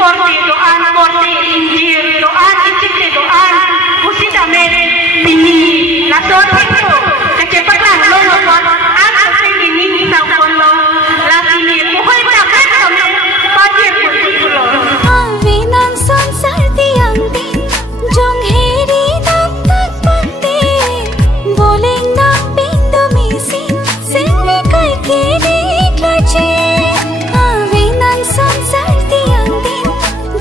korte doan korte injil doan icik doan usita mere bini laso itu kecepatan lo aku sini tahu lo lagi ni bukan tak kami pagi putih lo awinan sansar tiang tin jong heri nak tak pate boleh nak pintu misin sini kai kiri klache awinan sansar tiang tin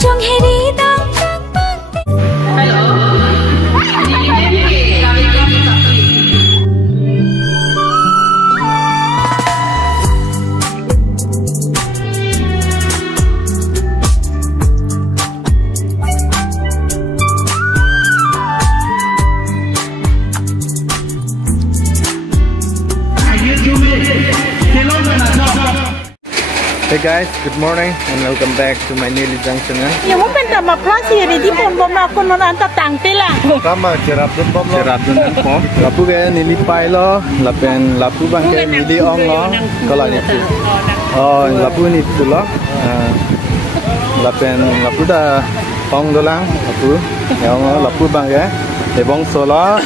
jong heri nak tak pate. Hello. Hey guys, good morning and welcome back to my Nili Junction. Yang mau pentas maplasi di pon bom aku non anta tangtela. Kama cerap dun bom lo. Cerap dun po. Lapu ke Nili pai lo, lapen lapu bang ke Nili ong lo. Kalau ni tu. Oh, lapu ni tu lo. Lapen lapu dah ong dolang lapu. Yang lapu bang ke. Lebong solo.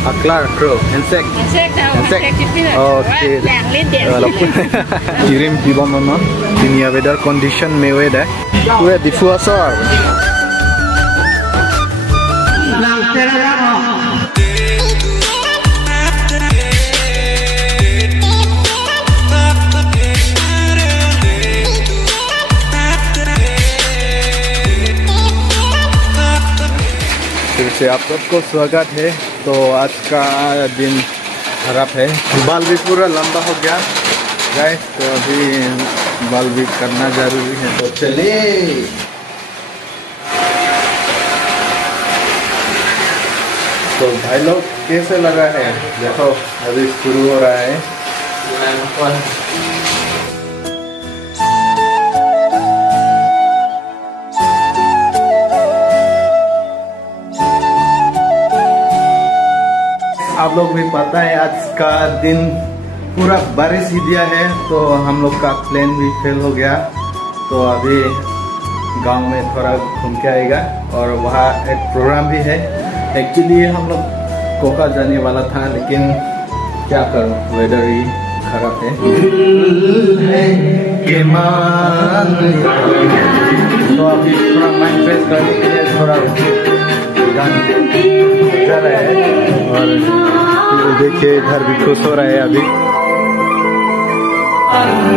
Aklar crow, insect. Okay. Lapu. Kirim di bom mana? Dunia weather condition mewah dah. Kue diffuser. फिर से आप सबको स्वागत है। तो आज का दिन खराब है, बाल भी पूरा लंबा हो गया गाइस, तो अभी बाल भी करना जरूरी है। तो चलिए तो भाई लोग कैसे लगा है देखो, अभी शुरू हो रहा है। आप लोग भी पता है आज का दिन पूरा बारिश ही दिया है, तो हम लोग का प्लान भी फेल हो गया। तो अभी गांव में थोड़ा घूम के आएगा और वहाँ एक प्रोग्राम भी है। एक्चुअली हम लोग कोका जाने वाला था, लेकिन क्या करूं, वेदर ही खराब है। तो अभी थोड़ा माइंड फ्रेश करने के लिए थोड़ा चल रहा है और देखिए इधर भी खुश हो रहा है अभी,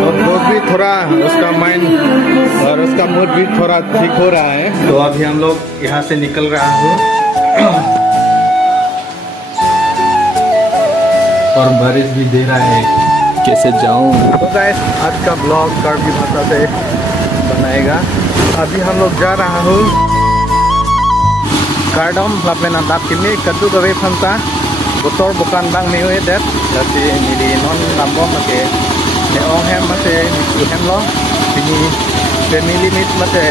और वो भी थोड़ा उसका माइंड और उसका मूड भी थोड़ा ठीक हो रहा है। तो अभी हम लोग यहाँ से निकल रहा हूँ और बारिश भी दे रहा है, कैसे जाऊँ। तो गाइस आज का ब्लॉग कर्वी भाषा से बनाएगा। अभी हम लोग जा रहा हूँ Kardom lapen antap kimi kadu gawe phanta botor bukan bang meu edet jadi nili non lambom make ne ong hem mate ni hem lo ini family meet mate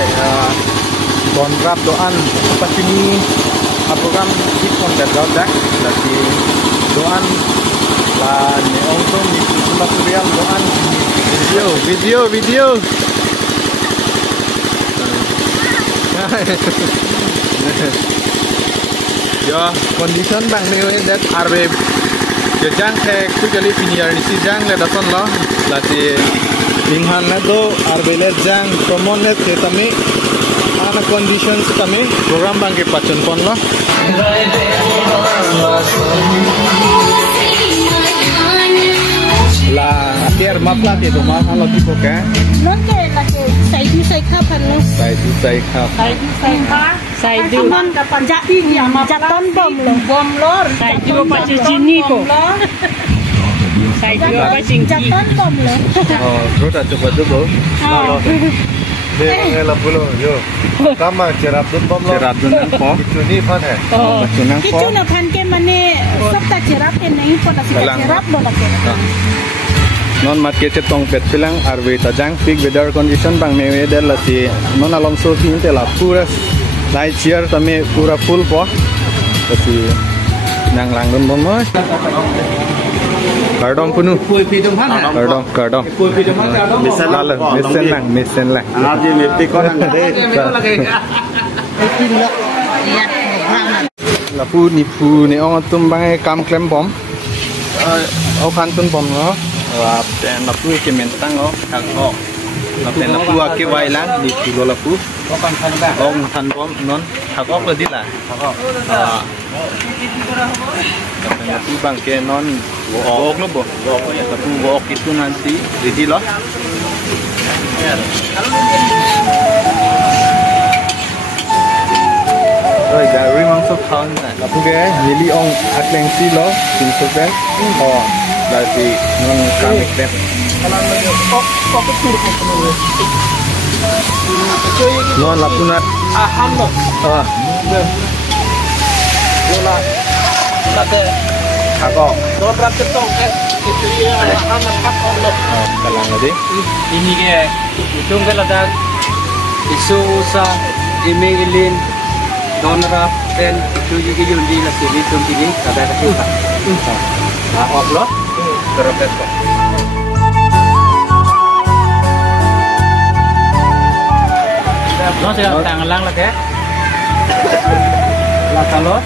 kontrap doan pasini program di konter dak jadi doan la ne ong to ni material doan video ya condition bang meu edet arbe jang thek tu jali senior ni si jang le dason lo lati inghan na do arbe le jang common le tami ana conditions tami program bang ke pachon pon lo la atiar mapla te do ma halo tipo ka Non ke la ke sai khap kan lo. sai khap Sai du man dapat jati dia jaton bom lor. Sai du pa cini ko. Sai du pa cini. Jaton bom lo. oh terus coba dulu lalu deh la pulo yo kama cerap dun bom lo cerap dun po itu ni pan hai bachunang po Kicu na pan ke mane sabta cerap ke nahi pada cerap lo la ke. non mat ke cetong pet silang arwe tajang peak weather condition bang mewe del lati non along so tin te la pura lai chair tame pura full po lati nang lang dun bom Gardong punu. Kue pidung mana? Gardong. Kue pidung mana? Mesen lang. Aji mesti kau nak deh. Lapu nipu ni orang tumbang kam klem bom. Kan tun bom lo. Lapu ke mentang lo. Kagok. Lapu ake wailang di pulau lapu. Kan bom non. Kagok le lah. Lapu bangke non. Wok lo bo. Lapu wok itu nanti ready lo. Rồi gari mang sop thang này. Lapu ke nili ong akleng si lo. Tin sop ben. Dari non kami klem. Non lapu nat. Aham lo. Bola. Kata. Kagok. Kalau berapa tong itu dia aham nak lo. Kalang tadi. Ini ke itu ke ladak isu sa emailin donora dan itu juga yundi lah sini tumpini ada kita. Off lo. Terus kok. Nó sẽ tàng lang là cái là cà lốt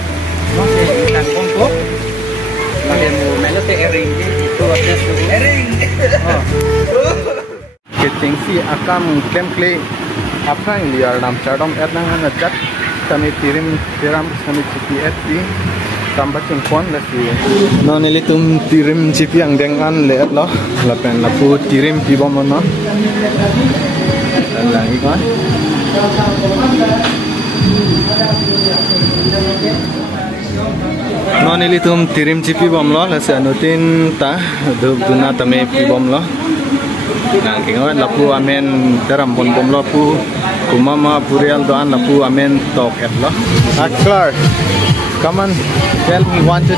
nó sẽ tàng con tốt mà liền mùa này nó sẽ ering itu ada ering Keting si akam klem kle apa yang liar nam cadom nang hana cat kami tiram kami GPS di tambah cungkon lah si non ini tum tirim CP yang dengan lihat loh lapen lapu tirim di bawah mana dan lagi kan non ini tum tirim CP bom loh lah si anutin ta duna tame pi bom loh nah kingot lapu amen daram bom bom lapu kumama purial doan lapu amen tok et loh Clark. Come on, tell me 1, 2,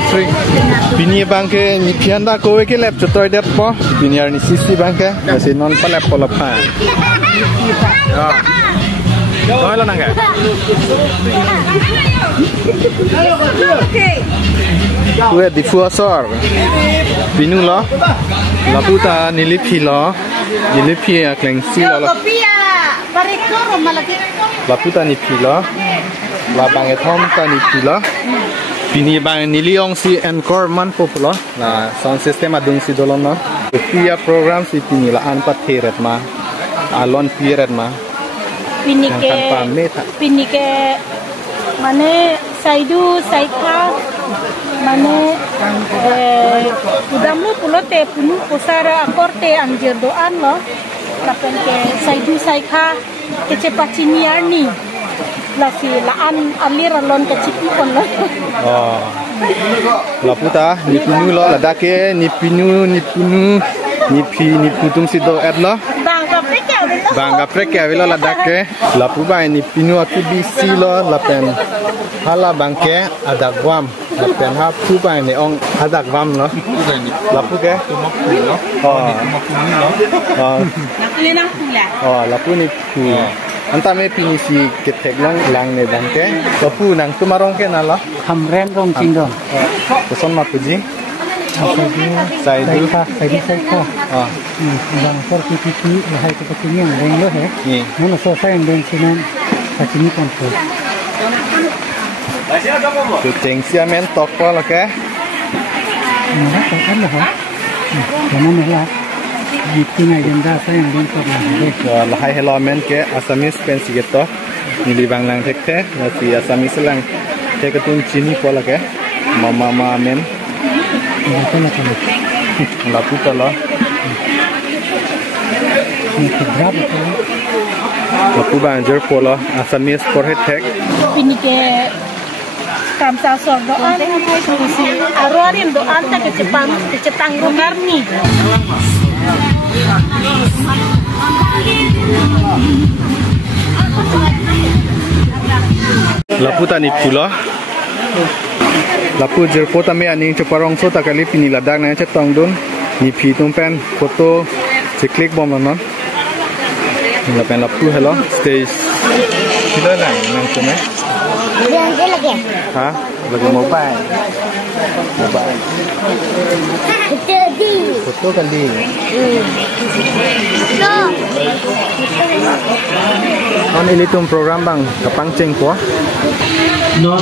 3. Bini bangke ni pianda kowe ke lap chotoy det po. Bini ar ni sisi bangke, kasi non pa lap pola pa. Ya. Kowe lo nangga. Kowe diffusor. Binu lo. Laputa nilipi lo. Nilipi akleng si lo. Laputa ni pilo. La bang etom ta ni pila pini bang niliong si encore man popular la sound system adung si dolon no pia program si pini la an pathiret ma alon piret ma pini ke mane saidu saika mane udamlu pulote punu posara akorte anjir doan lo lapen ke saidu saika kecepat siniarni lasi laan alir alon kecipi kon lo. Laputa ni pinu lo ladake ni pinu ni putung si do ad lo. Bangga preke lo ladake lapu ba ni pinu akibisi lo lapen hala bangke ada guam lapen ha pu ba ni ong ada guam lo. Lapu ke? Lapu ni pu. Anta me pinisi ketek lang ne bangke topu nang tumarong ke nala hamren rong cingdong peson ma puji sai du ko bang for pipi hai ko pini yang reng lo he no so sai reng sinan pacini kon ko tu cheng sia men tok ko la ke na ko kan lo ha mana lah Tinggal jenda saya yang bentuk lah. Lahai hello men ke Asamis pensi gitu. Nili bang lang tek te, nasi Asamis lang tek ketun cini pola ke. Mama men. Apa nak kamu? Lapu kalau. Berapa kamu? Lapu banjir pola Asamis korhet tek. Ini ke kamsa sor doan si aroarin doan tak kecepang rumar ni. Lapu tani pula. Lapu jerpo tami aning ceparong so takali pini ladak na cetong dun ni pi tumpen foto ciklik bom non. Lapen lapu hello stage. Kita nang cuma. Lagi. Ha? Lagi mobile. mobile. Foto kali. Ano ilitong program bang kapang ceng ko? No,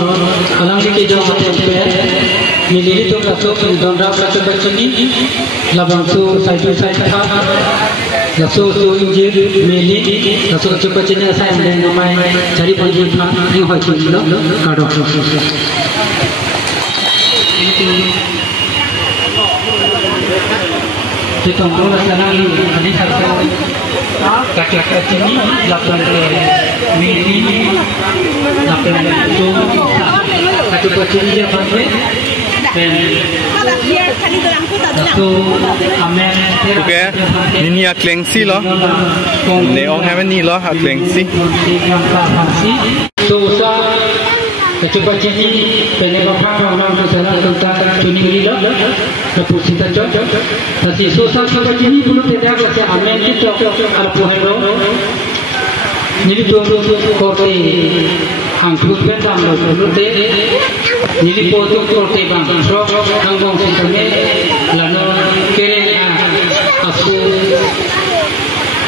alang di kejo mate pe. Nili to kaso dondra kaso bachini. Labang su saitu saita. Kaso su injir meli. Kaso kaso bachini asai ande namai cari panji pha ni hoi chini lo kado. Kita mula sekarang ini hari Sabtu. Kakak ini lapan mili, lapan itu satu kecil dia pakai dan satu amen. Okay, ini aklengsi loh. Neong heaven ni loh aklengsi. So Kecuba cini penyebabkan orang masalah tentang tuning lila, lepas kita cocok. Tapi susah kecuba cini belum tidak lagi amen itu alpuhero. Jadi tu korte angkut betam belum deh. Jadi potong korte bang, so angkong sistemnya lalu kere asu.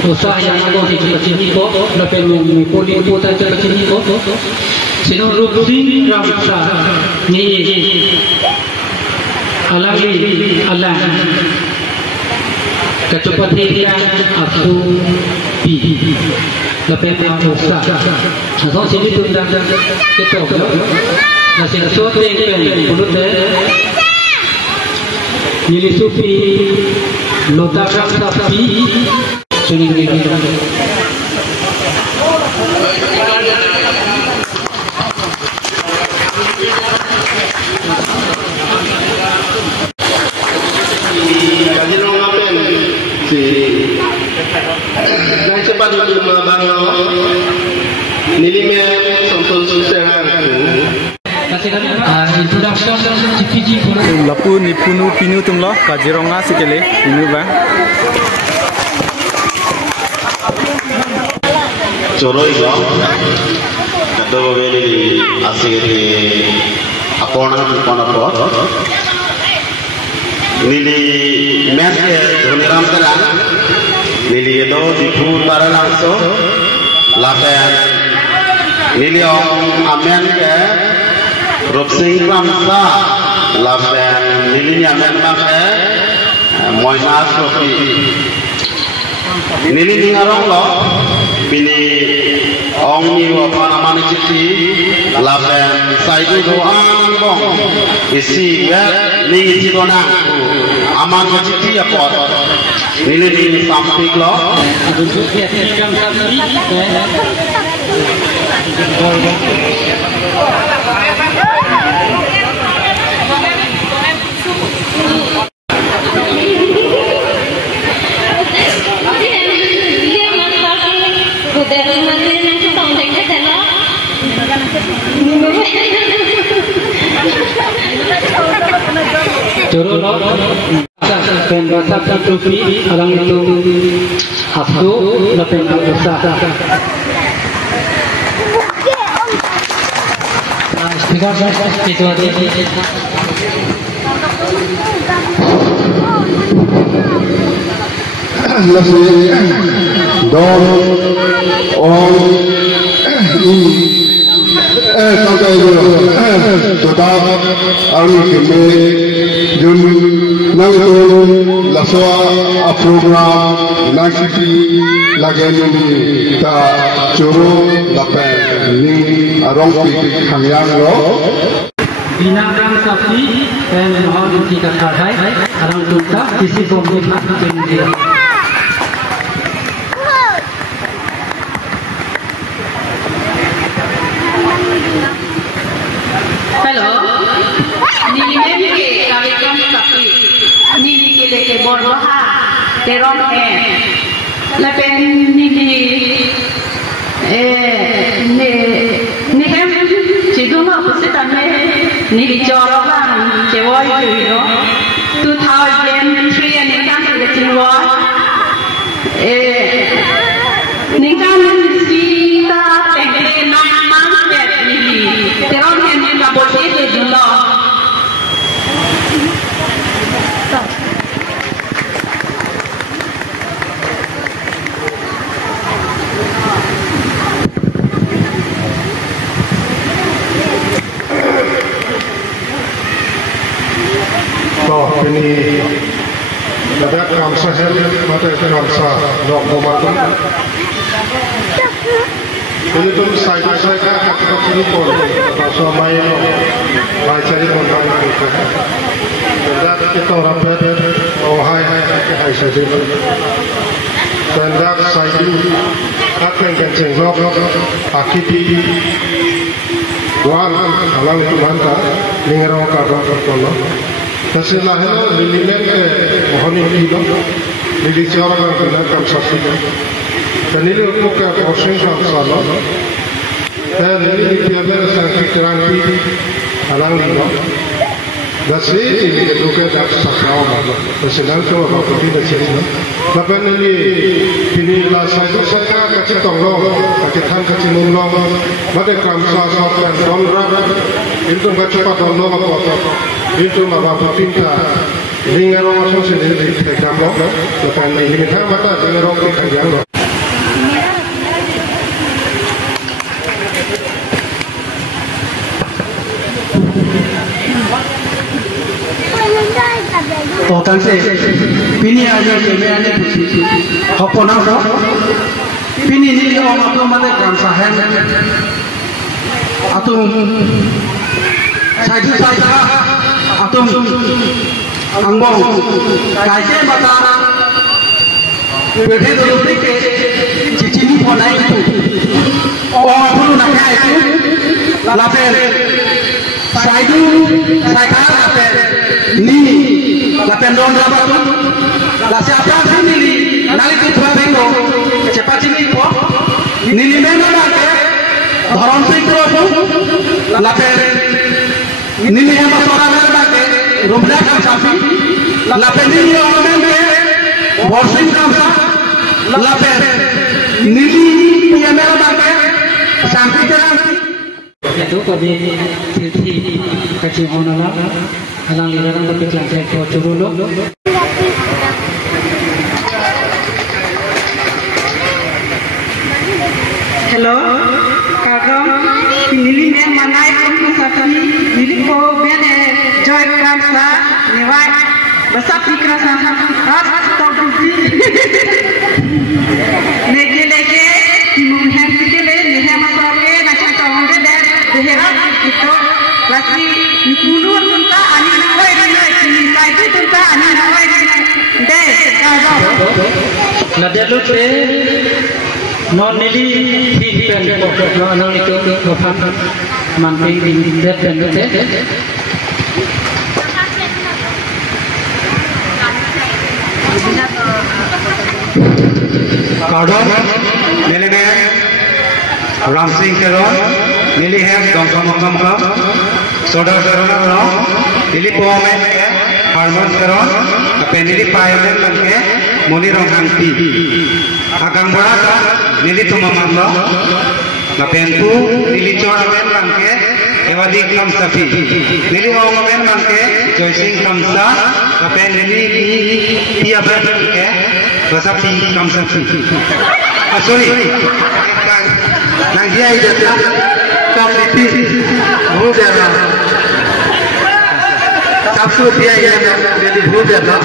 Usaha yang angkong kecuba cini ko, lepas mengpoli potong kecuba cini ko. Sino rupi ramsa ni alagi Allah kecepatan dia asu pi lepas usaha so sini tunda kita nasi so tengken bulut nili supi lota ramsa pi sini dan cepat untuk membangun nilainya sampai susah. Introduction GPG Lapu ni pinu tumlo Kajironga sikele pinu ba. Coroi lo, kado beli asik di apona apa? Nili meske dhoniram terang nili itu dipur para langsung lapen nili amen ke rupsing ramsa lapen nili amen ke moinas rofi nili ningarong lo bini ong ni apa nama citi lapen saidu doang bong isi ni isi donang aman citi apa nili samping lo Turun dan bahasa Tupi orang itu asu lepas usaha. Speaker itu ada. Lebih dong sampai total hari ini jun nanggung laswa program nangsi lagi ni ta curu dapat ni arong pi kangyang lo binatang sapi dan mohon kita kahai arang tunta sisi bombi dia. Hello, nili memke कार्यक्रम sapi nili ke leke borboha terong lepen nili nihem ciduma pusitan nili joroban cewoi tuyo 2003 ni kan kecinwa ni kan sita pegle nama nili terong ni la bote ke julo ini ada kamsa hel mata kamsa dok bomatum ini tuh saya kan kita ini pun kamsa main cari kontak kita dan kita rapat oh hai saja dan saya itu akan kenceng akiti Tuan, alang itu mantap, lingerong karang tertolong. Tersilahnya lilimen ke mohon ini dong, lili orang yang benar kam saksi. Dan ini untuk ke proses yang salah. Dan ini tiada sangki kerangki alang ini dong. Dasi ini juga tak sakau malah. Tersilah tu apa pun tidak cerita. Tapi ini lah saya kacau tolong, kacau munglong. Maka kamsa dan donra itu nggak cepat tolong apa itu apa pinta. Lingerong masuk sendiri di kamar. Lepas ini kita mata lingerong kita jangan. Oh, kan se, pini aja kemudian itu, apa nama? Pini ni orang tu mana kamsa hen, atau saya atau angbong, kaje mata, berdeh dulu ke, cicini pun naik tu, orang pun nak itu, lapar, saya lapar, ni. La pendon dapat tu, la siapa sini nali tu buat itu, cepat sini po, ni mana nak? Orang singkro tu, la pen, ni yang orang nak? Rumah kam sapi, la pen ni orang nak? Washing kam sa, la pen, ni yang nak? Sampai terang. Itu kau di sisi kecil mana lah. Alang liran tapi kelanjang kau curulu. Hello, kakak. Nili men manai kamu sapi. Nili ko bene joy kamsa niwai. Besar pikir sana. Ras tau bukti. Lege mungkin pikirle lehe masake macam tahun deh. Deherat itu lagi nikulu tunta ani nawai ni lagi tunta ani nawai deh. Nadelu te non nili hidup non non itu kafan manting hidup dan te. Kardon, nili me Ramsing keron, nili है गंगम का soda corona करो nili पोमे हार्मोन करो अपने nili पायमें लगे मुनी रोंगंती आगंग बड़ा का nili तुममान लो अपने nili चोरामें लगे एवादी कम सफी nili ओमें लगे जोशिंग कम सा अपने nili पिया बैठ के बसाती कम Safi sorry Nanti aja tu, kau mesti mudah lah. Sabtu dia yang jadi mudah lah.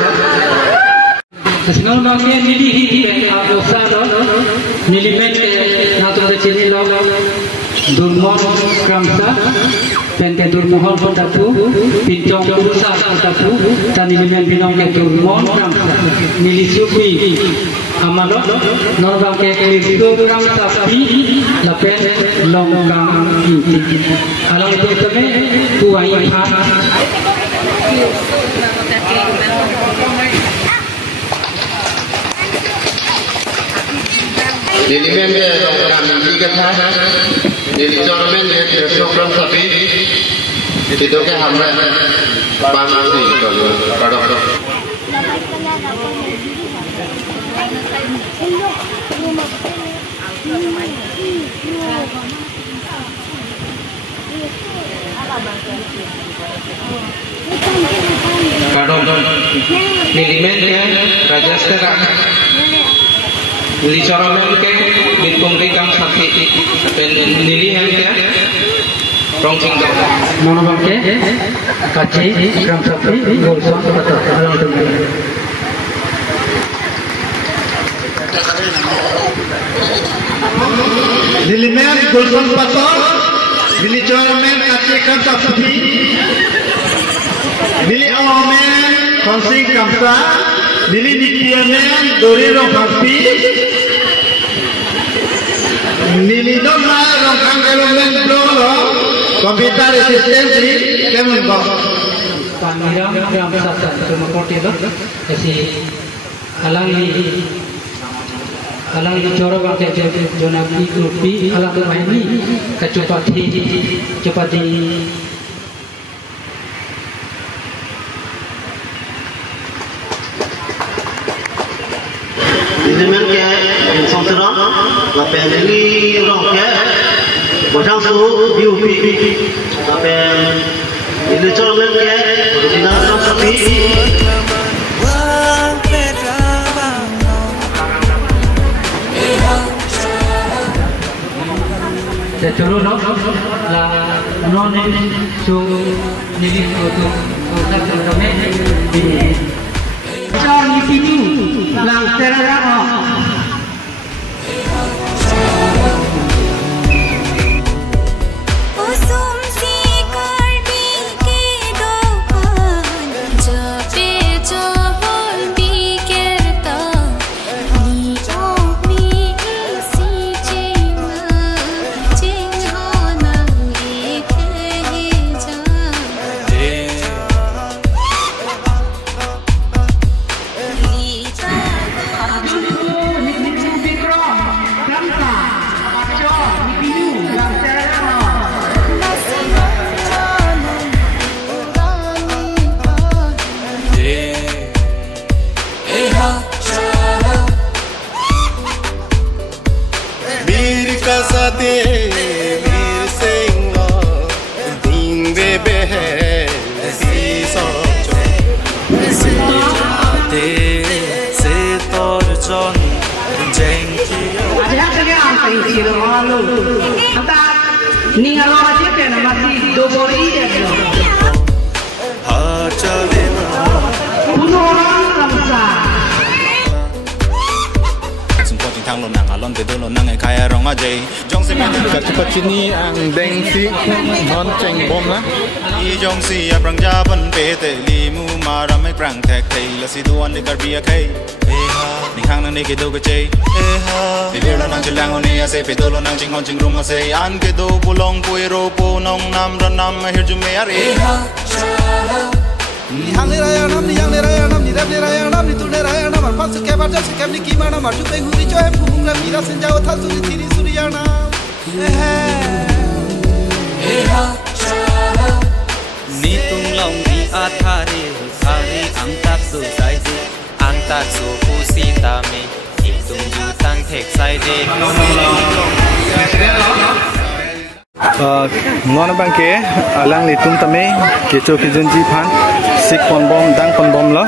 Sekarang ni nili hidup aku sah nili men nak tu ciri lo durmon kamsa, pente durmohon pun tapu, pincong urusan tapu, dan nili men binong ke durmon kamsa, nili supi. Amalo, normal ke kilogram sapi, lapen longgang inti. Kalau itu me, tuai ha. Jadi memang longgang inti kan? Jadi cara memang kilogram sapi, itu ke hamra bangsa itu kalau. Kadang nilimen ke Rajasthan, licoromen ke Bitpungri kam sakti, nilihan ke Rongking do. Mana bangke? Kaci, gram sapi, golson, patah. Alang tunggu. Dilimen golson patah, dili men kaci gram sapi, dili awamen konsing kamsa, dili dikiamen dori rong sapi. Nilidon na rong kangkelomen dolo komputer asistensi kemen ko. Pamiram gram sasa cuma korti do. Kasi alang ni coro bangke jona grupi alang tu main ni kecupati Ini men ke sonsera la family orang ke bojang su UP tapi ini coro men ke dina orang sapi Curu no la non su nili tu tak terkame di cor ni pitu lang terara no Cepat sini ang deng si non ceng bom na. Ijong si aprang jaban pete limu maram ay prang tek tay la si duan de karbia kay. Ning hang nang niki do gachay. Bibira nang chilang oni ase pedolo nang chingon chingrum ase an ke do pulong puiro po nong nam ranam hirjume are. Hang ni raya nam ni yang ni raya nam ni rap ni raya nam ni tu ni raya nam ar pas ke barja se kem ni ki mana mar tu pe huri cho em phung ram mira sen jao tha suri thiri suriyana. Ni tung long di athari hari angtak su sai di angtak su pusi tami tung ju tang thek sai de ngon bangke alang litum tame kecho kijun ji phan sik pon bom dang pon bom lo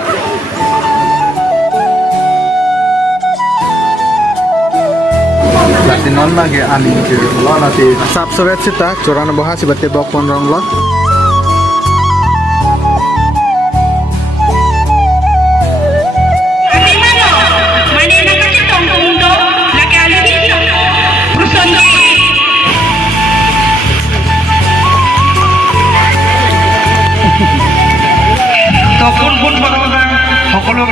Lati non lagi ani ke lo nanti sab sawet sita corana bahas bate bok pon rong lo সকলো